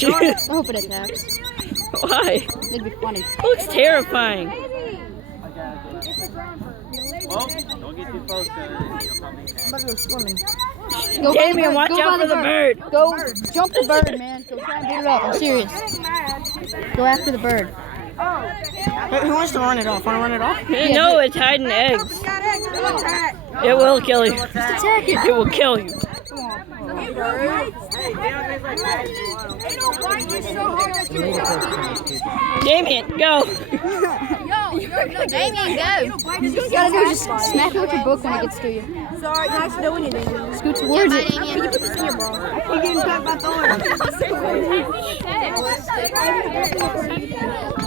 I hope it attacks. Why? It'd be funny. Looks terrifying. Well, don't get too close. I'm about to go swimming. Damien, watch out for the bird. Go jump the bird, man. Go try and beat it up. I'm serious. Go after the bird. Who wants to run it off? Want to run it off? No, it's hiding eggs. It will kill you. Attack it. It will kill you. Damien, go. Damien, go. You gotta do is just smack it with your book when it gets to you. Sorry, nice knowing you, Damien. Scoot towards it. Can you put this in your bra? I keep getting cut by thorns.